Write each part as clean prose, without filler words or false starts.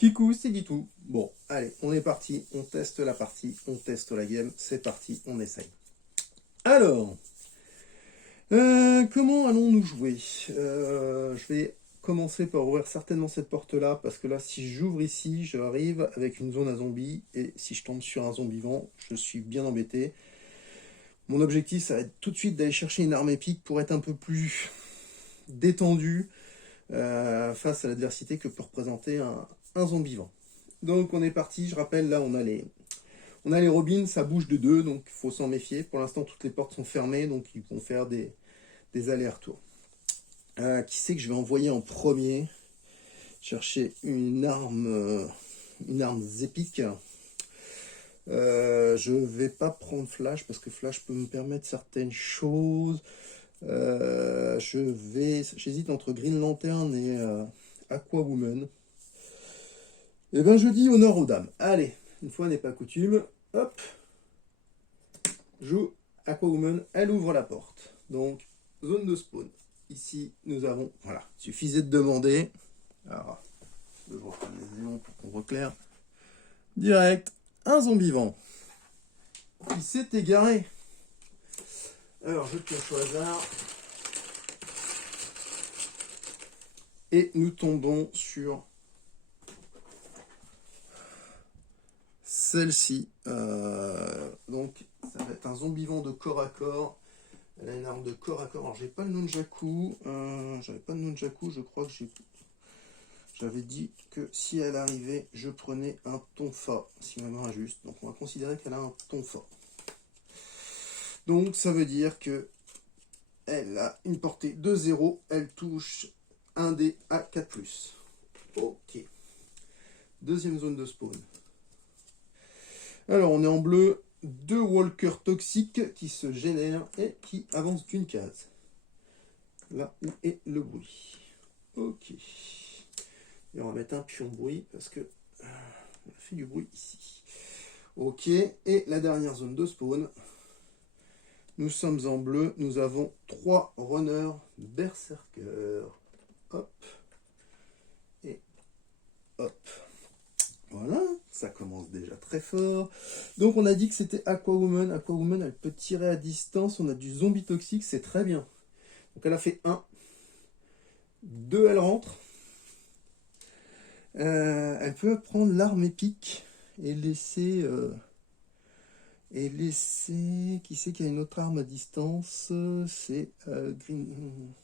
Kikou, c'est Guitou. Bon, allez, on est parti, on teste la partie, on teste la game, c'est parti, on essaye. Alors, comment allons-nous jouer? Je vais commencer par ouvrir certainement cette porte-là, parce que là, si j'ouvre ici, j'arrive avec une zone à zombies, et si je tombe sur un zombie vivant, je suis bien embêté. Mon objectif, ça va être tout de suite d'aller chercher une arme épique pour être un peu plus détendu face à l'adversité que peut représenter un zombie vivant. Donc on est parti, je rappelle, là on a les robins, ça bouge de 2, donc il faut s'en méfier. Pour l'instant, toutes les portes sont fermées, donc ils vont faire des allers-retours. Qui c'est que je vais envoyer en premier? Chercher une arme épique. Je vais pas prendre Flash, parce que Flash peut me permettre certaines choses. J'hésite entre Green Lantern et Aquawoman. Et ben je dis honneur aux dames. Allez, une fois n'est pas coutume, hop, joue Aquawoman, elle ouvre la porte. Donc, zone de spawn. Ici, nous avons, voilà, suffisait de demander. Alors, je vais reprendre les éléments pour qu'on voit clair. Direct, un zombie vivant. Il s'est égaré. Alors, je pioche au hasard. Et nous tombons sur celle-ci. Donc, ça va être un zombie vivant de corps à corps. Elle a une arme de corps à corps. Alors, j'ai pas le nunchaku. J'avais pas de nunchaku. Je crois que j'avais dit que si elle arrivait, je prenais un tonfa. Si ma mémoire est juste. Donc, on va considérer qu'elle a un tonfa. Donc, ça veut dire que elle a une portée de 0. Elle touche un dé à 4+. Ok. Deuxième zone de spawn. Alors, on est en bleu. 2 walkers toxiques qui se génèrent et qui avancent d'une case. Là où est le bruit. Ok. Et on va mettre un pion bruit parce que on a fait du bruit ici. Ok. Et la dernière zone de spawn. Nous sommes en bleu. Nous avons 3 runners berserkers. Hop. Et hop. Voilà, ça commence déjà très fort. Donc on a dit que c'était Aquawoman. Aquawoman, elle peut tirer à distance. On a du zombie toxique, c'est très bien. Donc elle a fait 1. 2, elle rentre. Elle peut prendre l'arme épique et laisser... Qui c'est qui a une autre arme à distance? C'est Green...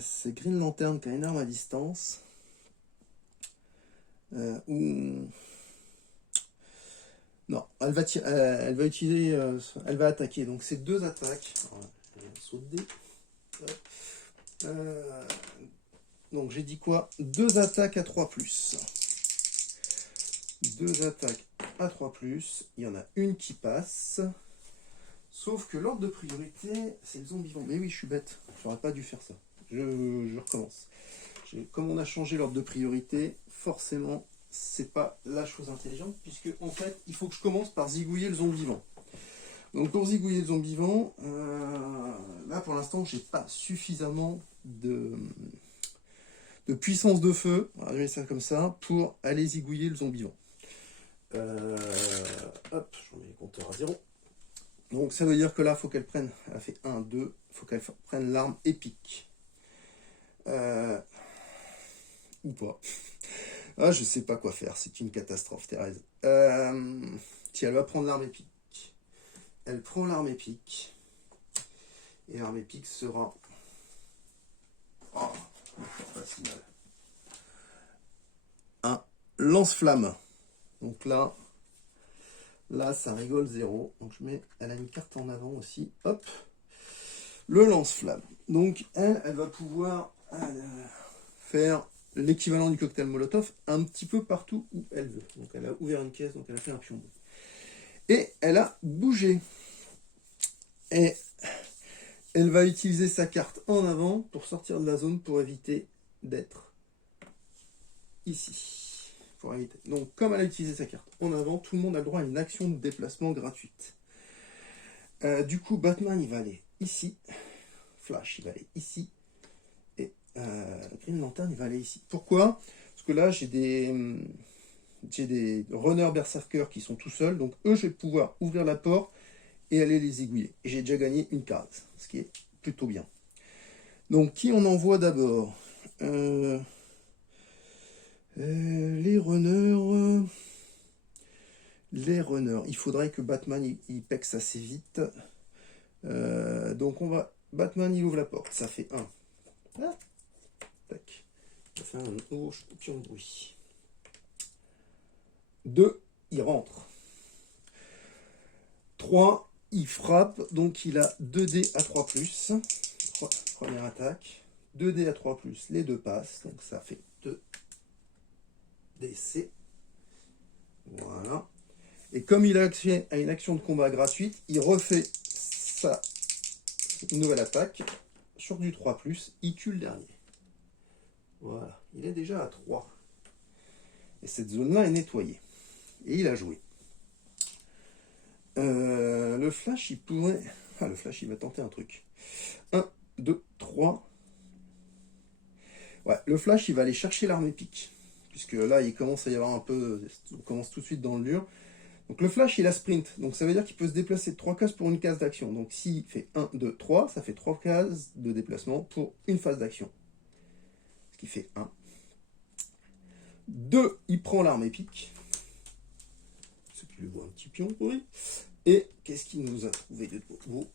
c'est Green Lantern qui a une arme à distance. Non, elle va utiliser, elle va attaquer. Donc c'est 2 attaques. Donc j'ai dit quoi? 2 attaques à 3+. 2 attaques à 3+. Il y en a une qui passe. Sauf que l'ordre de priorité, c'est le zombie vivant. Mais oui, je suis bête. J'aurais pas dû faire ça. Je recommence. Comme on a changé l'ordre de priorité, forcément, c'est pas la chose intelligente, puisque en fait, il faut que je commence par zigouiller le zombie vivant. Donc pour zigouiller le zombie vivant, là pour l'instant, j'ai pas suffisamment de puissance de feu, on va dire ça comme ça, pour aller zigouiller le zombie vivant. Hop, je remets les compteurs à 0. Donc ça veut dire que là, il faut qu'elle prenne, elle a fait 1, 2, il faut qu'elle prenne l'arme épique. Ou pas. Ah, je sais pas quoi faire, c'est une catastrophe, Thérèse. Si elle va prendre l'arme épique, elle prend l'arme épique, et l'arme épique sera... Oh, pas si mal. Un lance-flamme. Donc là, ça rigole 0. Donc elle a une carte en avant aussi. Hop, le lance-flamme. Donc elle va pouvoir faire l'équivalent du cocktail Molotov un petit peu partout où elle veut. Donc elle a ouvert une caisse, donc elle a fait un pion. Et elle a bougé. Et elle va utiliser sa carte en avant pour sortir de la zone pour éviter d'être ici. Donc comme elle a utilisé sa carte en avant, tout le monde a le droit à une action de déplacement gratuite. Du coup, Batman, il va aller ici. Flash, il va aller ici. Et Green Lantern, il va aller ici. Pourquoi? Parce que là, j'ai des runners berserkers qui sont tout seuls. Donc eux, je vais pouvoir ouvrir la porte et aller les aiguiller. Et j'ai déjà gagné une case, ce qui est plutôt bien. Donc qui on envoie d'abord? Les runners. Il faudrait que Batman il pexe assez vite. Donc on va. Batman il ouvre la porte. Ça fait 1. Ah, tac. Ça fait un nouveau pion de bruit. 2, il rentre. 3, il frappe. Donc il a 2 dés à 3 plus. Première attaque. 2 dés à 3 plus. Les deux passent. Donc ça fait 2 DC. Voilà. Et comme il a une action de combat gratuite, il refait une nouvelle attaque sur du 3+, il tue le dernier. Voilà, il est déjà à 3. Et cette zone-là est nettoyée. Et il a joué. Le flash, il pourrait... Ah, le flash, il va tenter un truc. 1, 2, 3. Ouais, le flash, il va aller chercher l'arme épique. Puisque là, il commence à y avoir un peu... On commence tout de suite dans le dur. Donc le flash, il a sprint. Donc ça veut dire qu'il peut se déplacer de 3 cases pour une case d'action. Donc s'il fait 1, 2, 3, ça fait 3 cases de déplacement pour une phase d'action. Ce qui fait 1. 2, il prend l'arme épique. Ce qui lui vaut un petit pion pourri. Et qu'est-ce qu'il nous a trouvé de beau?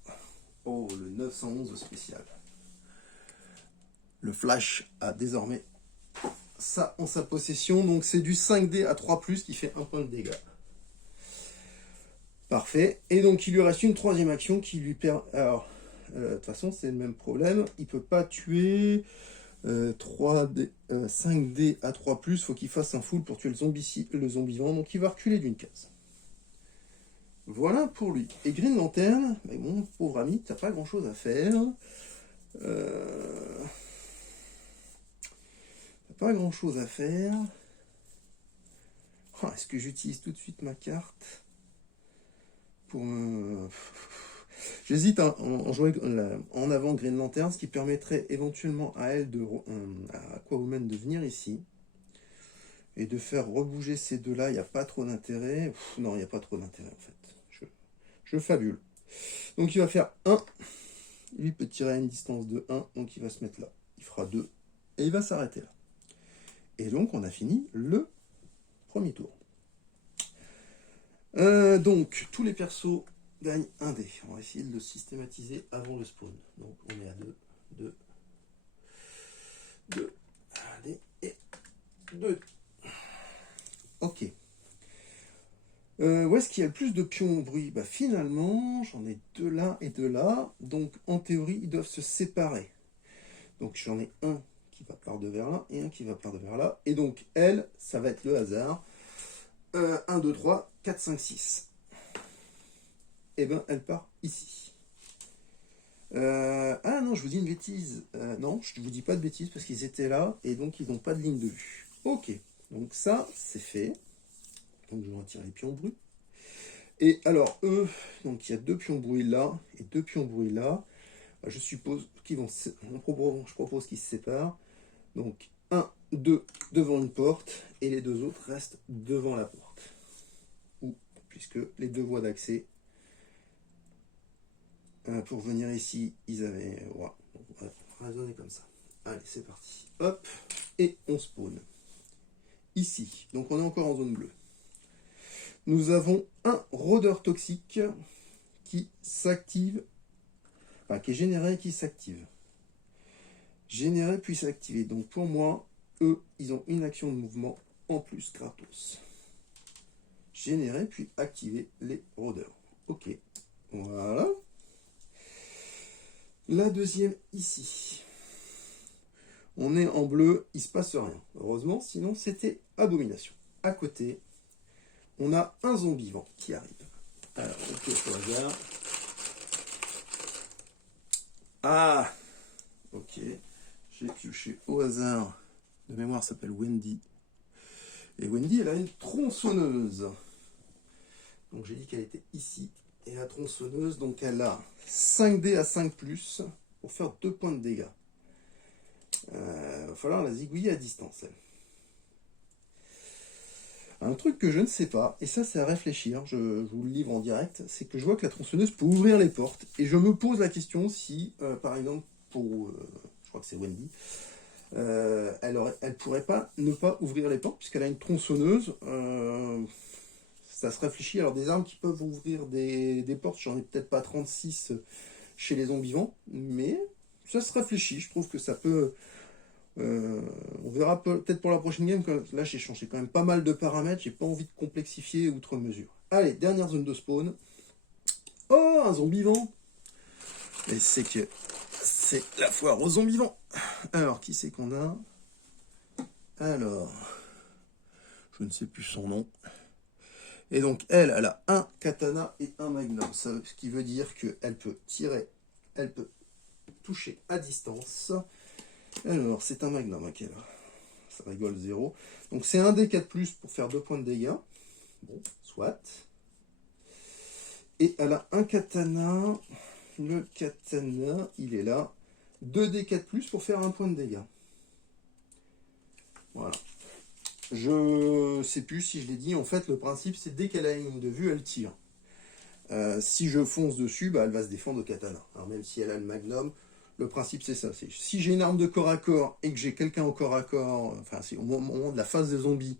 Oh, le 911 spécial. Le flash a désormais ça en sa possession. Donc c'est du 5D à 3+, qui fait 1 point de dégâts. Parfait. Et donc, il lui reste une troisième action qui lui permet... Alors, de toute façon, c'est le même problème. Il ne peut pas tuer 5D à 3+. Il faut qu'il fasse un full pour tuer le zombie vivant. Donc, il va reculer d'une case. Voilà pour lui. Et Green Lantern, mais mon pauvre ami, tu n'as pas grand-chose à faire. Pas grand-chose à faire. Oh, est-ce que j'utilise tout de suite ma carte pour me... J'hésite à en jouer en avant Green Lantern, ce qui permettrait éventuellement à elle à Aquawoman de venir ici et de faire rebouger ces deux-là. Il n'y a pas trop d'intérêt. Non, il n'y a pas trop d'intérêt en fait. Je fabule. Donc il va faire 1. Lui peut tirer à une distance de 1, donc il va se mettre là. Il fera 2 et il va s'arrêter là. Et donc on a fini le premier tour. Donc, tous les persos gagnent 1 dé. On va essayer de le systématiser avant le spawn. Donc, on est à 2, 1 dé et 2. Ok. Où est-ce qu'il y a le plus de pions au bruit? Bah, finalement, j'en ai 2 là et 2 là. Donc, en théorie, ils doivent se séparer. Donc, j'en ai un qui va par de vers là et un qui va par de vers là. Et donc, elle, ça va être le hasard. 1, 2, 3, 4, 5, 6. Et bien, elle part ici. Ah non, je vous dis une bêtise. Non, je ne vous dis pas de bêtises parce qu'ils étaient là et donc ils n'ont pas de ligne de vue. Ok, donc ça, c'est fait. Donc je retire les pions bruits. Et alors, eux, donc il y a 2 pions bruits là et 2 pions bruits là. Je suppose qu'ils vont... Je propose qu'ils se séparent. Donc 1, 2 devant une porte et les 2 autres restent devant la porte. Ou, puisque les 2 voies d'accès pour venir ici, ils avaient... Ouais, on va raisonner comme ça. Allez, c'est parti. Hop, et on spawn. Ici, donc on est encore en zone bleue. Nous avons un rôdeur toxique qui s'active, enfin qui est généré et qui s'active. Généré puis s'activer. Donc pour moi, eux, ils ont une action de mouvement en plus gratos. Générer puis activer les rôdeurs. Ok, voilà. La deuxième ici. On est en bleu, il se passe rien. Heureusement, sinon c'était abomination. À côté, on a un zombie vivant qui arrive. Alors, ok, au hasard. Ah, ok. J'ai pioché au hasard. De mémoire, s'appelle Wendy. Et Wendy, elle a une tronçonneuse. Donc j'ai dit qu'elle était ici. Et la tronçonneuse, donc elle a 5D à 5+, pour faire 2 points de dégâts. Il va falloir la zigouiller à distance, elle. Un truc que je ne sais pas, et ça c'est à réfléchir, je vous le livre en direct, c'est que je vois que la tronçonneuse peut ouvrir les portes, et je me pose la question si, par exemple, pour, je crois que c'est Wendy, elle pourrait pas ne pas ouvrir les portes, puisqu'elle a une tronçonneuse, ça se réfléchit. Alors des armes qui peuvent ouvrir des portes, j'en ai peut-être pas 36 chez les zombivants, mais ça se réfléchit, je trouve que ça peut... on verra peut-être pour la prochaine game, là j'ai changé quand même pas mal de paramètres, j'ai pas envie de complexifier outre mesure. Allez, dernière zone de spawn. Oh, un zombivant. Et c'est que c'est la foire aux zombivants. Alors, qui c'est qu'on a? Alors, je ne sais plus son nom. Et donc, elle a un katana et un magnum. Ce qui veut dire qu'elle peut tirer, elle peut toucher à distance. Alors, c'est un magnum, ok, là. Ça rigole 0. Donc, c'est un D4+, pour faire 2 points de dégâts. Bon, soit. Et elle a un katana. Le katana, il est là. 2D4+, pour faire 1 point de dégâts. Voilà. Je sais plus si je l'ai dit, en fait le principe c'est dès qu'elle a une ligne de vue, elle tire. Si je fonce dessus, bah, elle va se défendre au katana. Alors même si elle a le magnum, le principe c'est ça. Si j'ai une arme de corps à corps et que j'ai quelqu'un au corps à corps, enfin c'est au moment de la phase des zombies,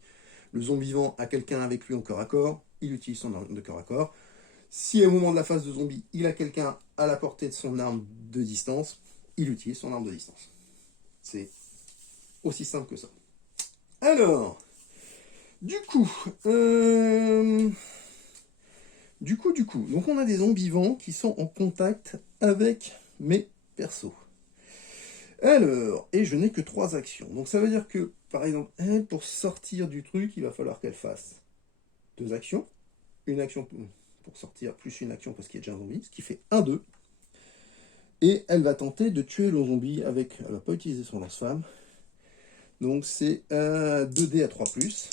le zombivant a quelqu'un avec lui en corps à corps, il utilise son arme de corps à corps. Si au moment de la phase de zombie, il a quelqu'un à la portée de son arme de distance, il utilise son arme de distance. C'est aussi simple que ça. Alors, du coup, donc on a des zombivants qui sont en contact avec mes persos. Alors, et je n'ai que 3 actions. Donc ça veut dire que, par exemple, elle, pour sortir du truc, il va falloir qu'elle fasse 2 actions. Une action pour sortir, plus une action parce qu'il y a déjà un zombie, ce qui fait 1-2. Et elle va tenter de tuer le zombie avec... Elle va pas utiliser son lance-flamme. Donc c'est 2D à 3+.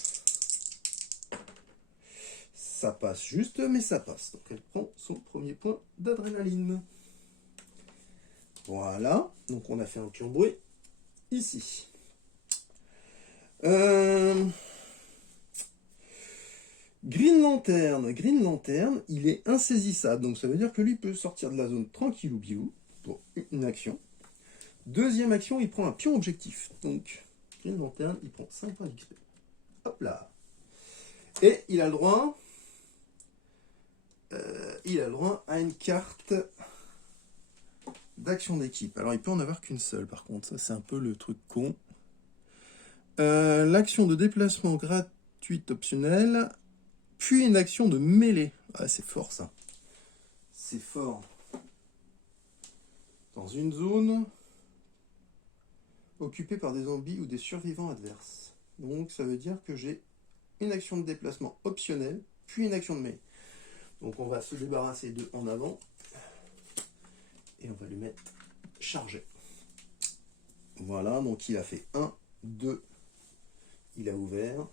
Ça passe juste, mais ça passe. Donc elle prend son premier point d'adrénaline. Voilà. Donc on a fait un pion bruit ici. Green Lantern, il est insaisissable. Donc ça veut dire que lui peut sortir de la zone tranquillou biou pour une action. Deuxième action, il prend un pion objectif. Donc Green Lantern, il prend 5 points d'XP. Hop là. Et il a le droit... à une carte d'action d'équipe. Alors il peut en avoir qu'une seule par contre, ça c'est un peu le truc con. L'action de déplacement gratuite optionnelle, puis une action de mêlée. Ah, c'est fort ça. C'est fort. Dans une zone occupée par des zombies ou des survivants adverses. Donc ça veut dire que j'ai une action de déplacement optionnelle, puis une action de mêlée. Donc on va se débarrasser de en avant. Et on va lui mettre chargé. Voilà, donc il a fait 1, 2. Il a ouvert.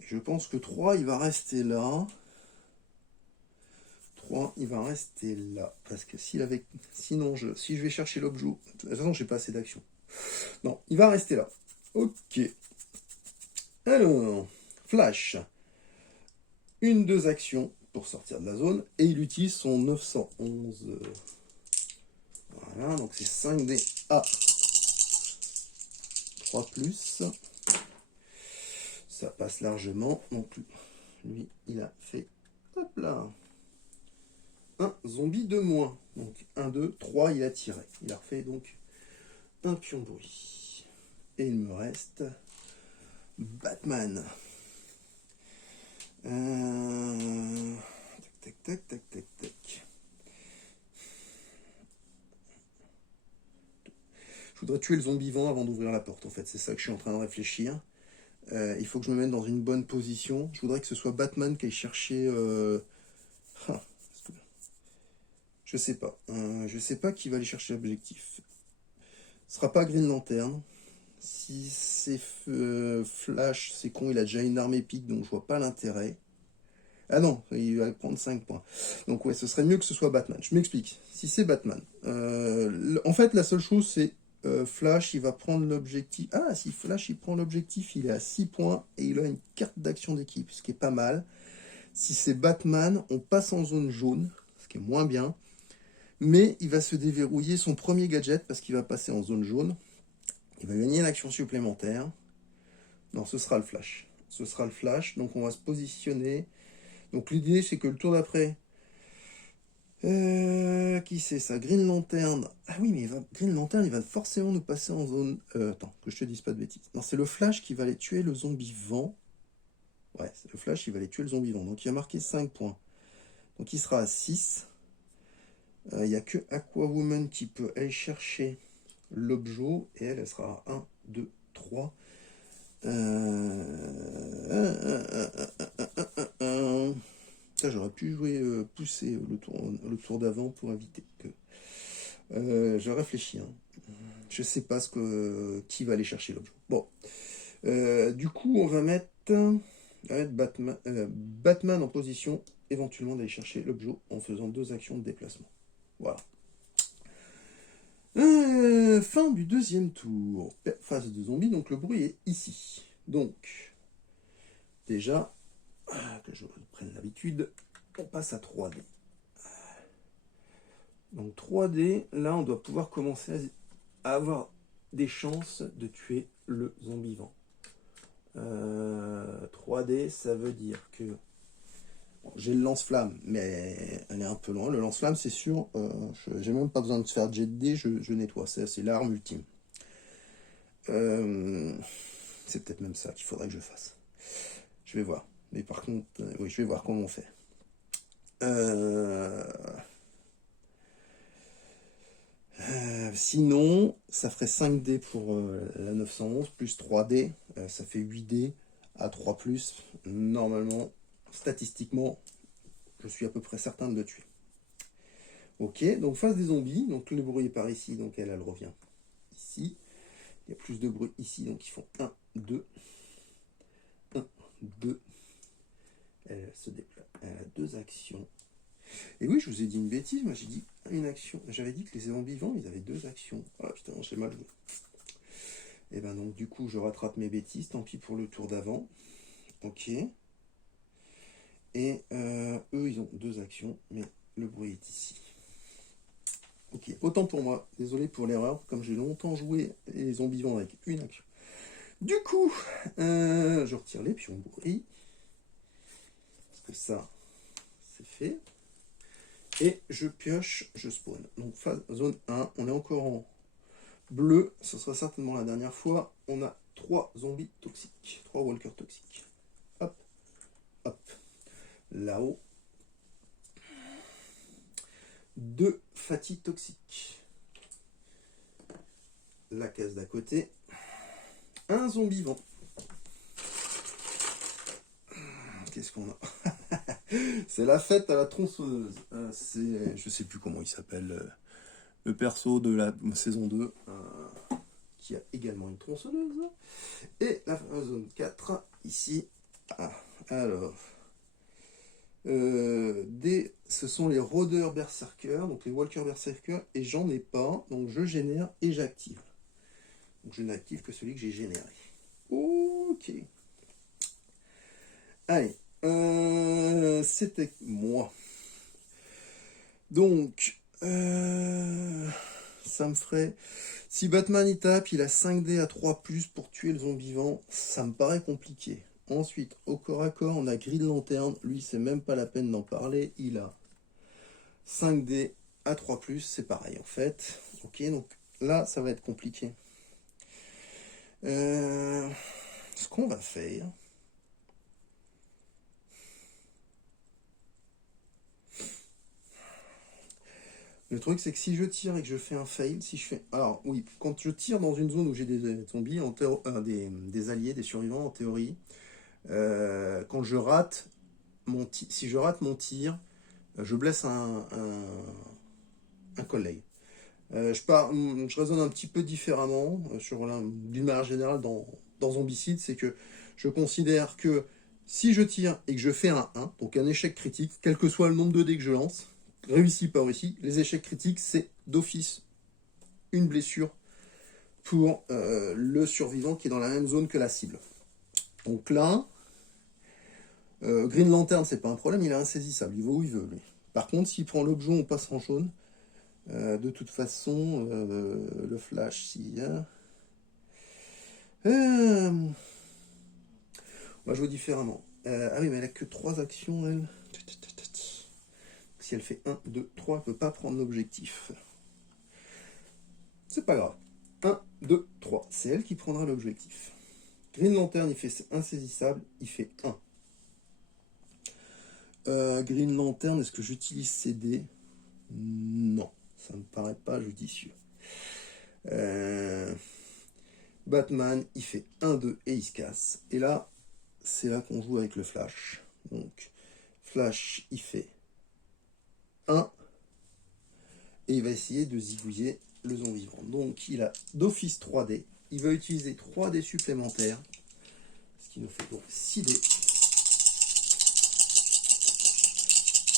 Je pense que 3, il va rester là. 3, il va rester là. Parce que s'il avait... Sinon, si je vais chercher l'objet... De toute façon, j'ai pas assez d'action. Non, il va rester là. Ok. Alors, Flash. 2 actions pour sortir de la zone. Et il utilise son 911. Voilà, donc c'est 5D A. 3+. Ça passe largement. Donc lui, il a fait... Hop là. Un zombie de moins. Donc 1, 2, 3, il a tiré. Il a refait donc un pion bruit. Et il me reste Batman. Tac, tac, tac, tac, tac. Je voudrais tuer le zombivant avant d'ouvrir la porte, en fait. C'est ça que je suis en train de réfléchir. Il faut que je me mette dans une bonne position. Je voudrais que ce soit Batman qui aille chercher... Je sais pas. Je sais pas qui va aller chercher l'objectif. Ce sera pas Green Lantern. Si c'est Flash, c'est con, il a déjà une arme épique, donc je vois pas l'intérêt. Ah non, il va prendre 5 points. Donc ouais, ce serait mieux que ce soit Batman. Je m'explique. Si c'est Batman, en fait, la seule chose, c'est Flash, il va prendre l'objectif. Ah, si Flash, il prend l'objectif, il est à 6 points et il a une carte d'action d'équipe, ce qui est pas mal. Si c'est Batman, on passe en zone jaune, ce qui est moins bien. Mais il va se déverrouiller son premier gadget parce qu'il va passer en zone jaune. Il va gagner une action supplémentaire. Non, ce sera le Flash. Ce sera le Flash, donc on va se positionner. Donc l'idée, c'est que le tour d'après... qui c'est ça? Green Lantern. Ah oui, mais Green Lantern, il va forcément nous passer en zone... attends, que je te dise pas de bêtises. Non, c'est le Flash qui va aller tuer le zombie vent. Ouais, c'est le Flash qui va aller tuer le zombie vent. Donc il a marqué 5 points. Donc il sera à 6. Il n'y a que Aquawoman qui peut aller chercher l'objet. Et elle sera à 1, 2, 3. J'aurais pu jouer pousser le tour d'avant pour éviter que... je réfléchis. Hein. Je sais pas qui va aller chercher l'objet. Bon. Du coup, on va mettre Batman en position éventuellement d'aller chercher l'objet en faisant 2 actions de déplacement. Voilà. Fin du deuxième tour. Phase de zombie, donc le bruit est ici. Donc, déjà, que je prenne l'habitude, on passe à 3D. Donc 3D, là on doit pouvoir commencer à avoir des chances de tuer le zombie vent. 3D, ça veut dire que... Bon, j'ai le lance-flamme, mais elle est un peu loin. Le lance-flamme, c'est sûr, j'ai même pas besoin de faire jet de dés, je nettoie. C'est l'arme ultime. C'est peut-être même ça qu'il faudrait que je fasse. Je vais voir. Mais par contre, oui, je vais voir comment on fait. Sinon, ça ferait 5D pour la 911, plus 3D, ça fait 8D à 3+. Normalement, statistiquement, je suis à peu près certain de le tuer. Ok, donc phase des zombies, donc le bruit est par ici, donc elle revient ici. Il y a plus de bruit ici, donc ils font 1, 2, 1, 2. Elle se déplace, elle a 2 actions. Et oui, je vous ai dit une bêtise, moi j'ai dit une action. J'avais dit que les zombies vivants, ils avaient 2 actions. Ah putain, j'ai mal joué. Et ben donc du coup, je rattrape mes bêtises, tant pis pour le tour d'avant. Ok. Et eux, ils ont 2 actions, mais le bruit est ici. Ok, autant pour moi. Désolé pour l'erreur, comme j'ai longtemps joué les zombies vivants avec une action. Du coup, je retire les pions bruit. Parce que ça, c'est fait. Et je pioche, je spawn. Donc phase zone 1, on est encore en bleu. Ce sera certainement la dernière fois. On a 3 zombies toxiques. 3 walkers toxiques. Hop, hop. Là-haut. 2 fatigues toxiques. La case d'à côté. Un zombie vent. Qu'est-ce qu'on a? C'est la fête à la tronçonneuse. Je sais plus comment il s'appelle. Le perso de la saison 2. Qui a également une tronçonneuse. Et la zone 4, ici. Ah, alors. Ce sont les rôdeurs berserkers, donc les walkers berserkers, et j'en ai pas, donc je génère et j'active. Donc je n'active que celui que j'ai généré. Ok. Allez, c'était moi. Donc, ça me ferait... Si Batman il tape, il a 5D à 3+, pour tuer le zombie vivant, ça me paraît compliqué. Ensuite, au corps à corps, on a Green Lantern. Lui, c'est même pas la peine d'en parler. Il a 5D à 3+, c'est pareil en fait. Ok, donc là, ça va être compliqué. Ce qu'on va faire... Le truc, c'est que si je tire et que je fais un fail, si je fais... Alors, oui, quand je tire dans une zone où j'ai des zombies, des alliés, des survivants, en théorie, quand je rate si je rate mon tir, je blesse un collègue. Je raisonne un petit peu différemment, d'une manière générale, dans Zombicide, c'est que je considère que si je tire et que je fais un 1, donc un échec critique, quel que soit le nombre de dés que je lance, réussi, pas réussi, les échecs critiques, c'est d'office une blessure pour le survivant qui est dans la même zone que la cible. Donc là, Green Lantern, c'est pas un problème, il est insaisissable, il va où il veut, lui. Par contre, s'il prend l'objet, on passe en jaune. De toute façon, le flash, s'il y a... on va jouer différemment. Ah oui, mais elle a que 3 actions, elle. Si elle fait 1, 2, 3, elle ne peut pas prendre l'objectif. C'est pas grave. 1, 2, 3. C'est elle qui prendra l'objectif. Green Lantern, il fait insaisissable, il fait 1. Green Lantern, est-ce que j'utilise ces dés? Non, ça me paraît pas judicieux. Batman, il fait 1, 2 et il se casse. Et là, c'est là qu'on joue avec le Flash. Donc, Flash, il fait 1. Et il va essayer de zigouiller le zombie vivant. Donc, il a d'office 3D. Il va utiliser 3D supplémentaires. Ce qui nous fait donc 6D.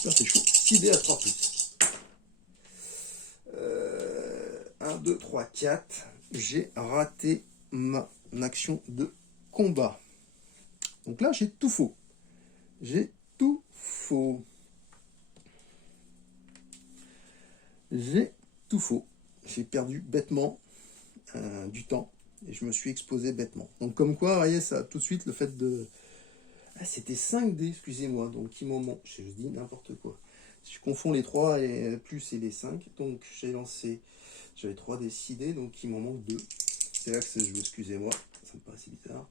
Là, c'est chaud. 6D à 3+. 1, 2, 3, 4. J'ai raté ma action de combat. Donc là, j'ai tout faux. J'ai tout faux. J'ai tout faux. J'ai perdu bêtement du temps. Et je me suis exposé bêtement. Donc comme quoi, vous voyez, ça tout de suite, le fait de... Ah, c'était 5D, excusez-moi. Donc il m'en manque. Je dis n'importe quoi. Je confonds les 3 et plus et les 5. Donc j'ai lancé... J'avais 3D, 6D, donc il m'en manque 2. C'est là que je veux, excusez-moi. Ça me paraît si bizarre.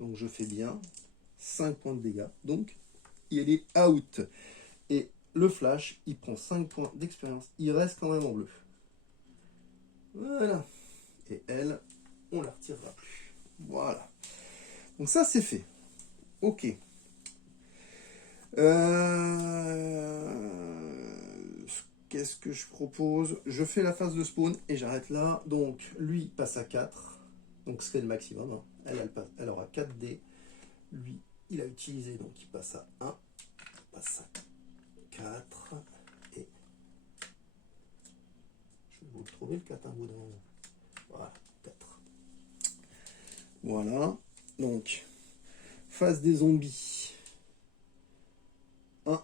Donc je fais bien 5 points de dégâts. Donc il est out. Et le Flash, il prend 5 points d'expérience. Il reste quand même en bleu. Voilà. Et elle, on la retirera plus. Voilà. Donc ça, c'est fait. Ok. Qu'est-ce que je propose? Je fais la phase de spawn et j'arrête là. Donc, lui passe à 4. Donc, c'est le maximum. Hein. Elle aura 4 dés. Lui, il a utilisé, donc il passe à 1. Il passe à 4. Et... je vais vous le trouver, le 4 un bout d'un moment. Voilà, 4. Voilà. Donc, phase des zombies. 1,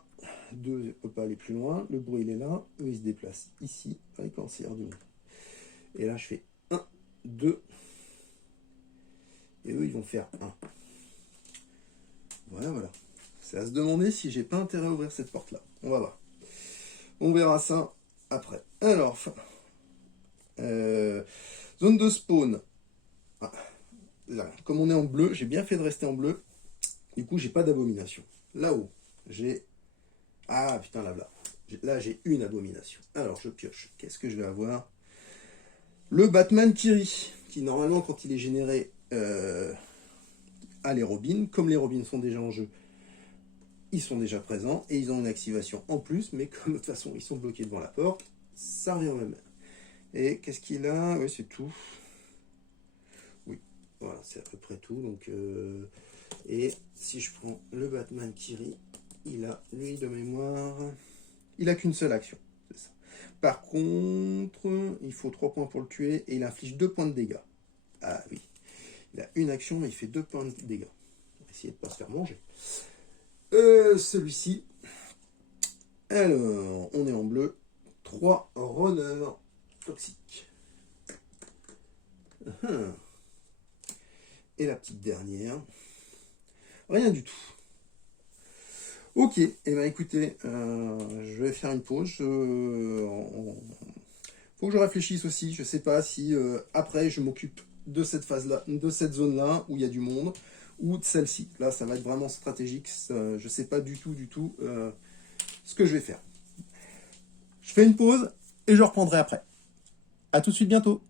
2, on ne peut pas aller plus loin. Le bruit, il est là. Eux, ils se déplacent ici. Avec cancer du monde. Et là, je fais 1, 2. Et eux, ils vont faire 1. Voilà, voilà. C'est à se demander si j'ai pas intérêt à ouvrir cette porte-là. On va voir. On verra ça après. Alors, zone de spawn. Ah, là, comme on est en bleu, j'ai bien fait de rester en bleu. Du coup, j'ai pas d'abomination. Là-haut, j'ai... Ah, putain, là. Là, j'ai une abomination. Alors, je pioche. Qu'est-ce que je vais avoir? Le Batman Kiri, qui normalement, quand il est généré, a les Robins. Comme les Robins sont déjà en jeu, ils sont déjà présents. Et ils ont une activation en plus. Mais comme de toute façon, ils sont bloqués devant la porte, ça revient au même. Et qu'est-ce qu'il a? Oui, c'est tout. Oui, voilà, c'est à peu près tout. Donc, et si je prends le Batman Kiri, il a, lui, de mémoire, il a qu'une seule action. C'est ça. Par contre, il faut 3 points pour le tuer et il inflige 2 points de dégâts. Ah oui. Il a une action, mais il fait 2 points de dégâts. On va essayer de ne pas se faire manger. Celui-ci. Alors, on est en bleu. 3 runners toxiques. Et la petite dernière. Rien du tout. Ok, et eh bien écoutez, je vais faire une pause. Faut que je réfléchisse aussi. Je sais pas si après je m'occupe de cette phase-là, de cette zone-là où il y a du monde, ou de celle-ci. Là, ça va être vraiment stratégique. Je sais pas du tout ce que je vais faire. Je fais une pause et je reprendrai après. À tout de suite bientôt.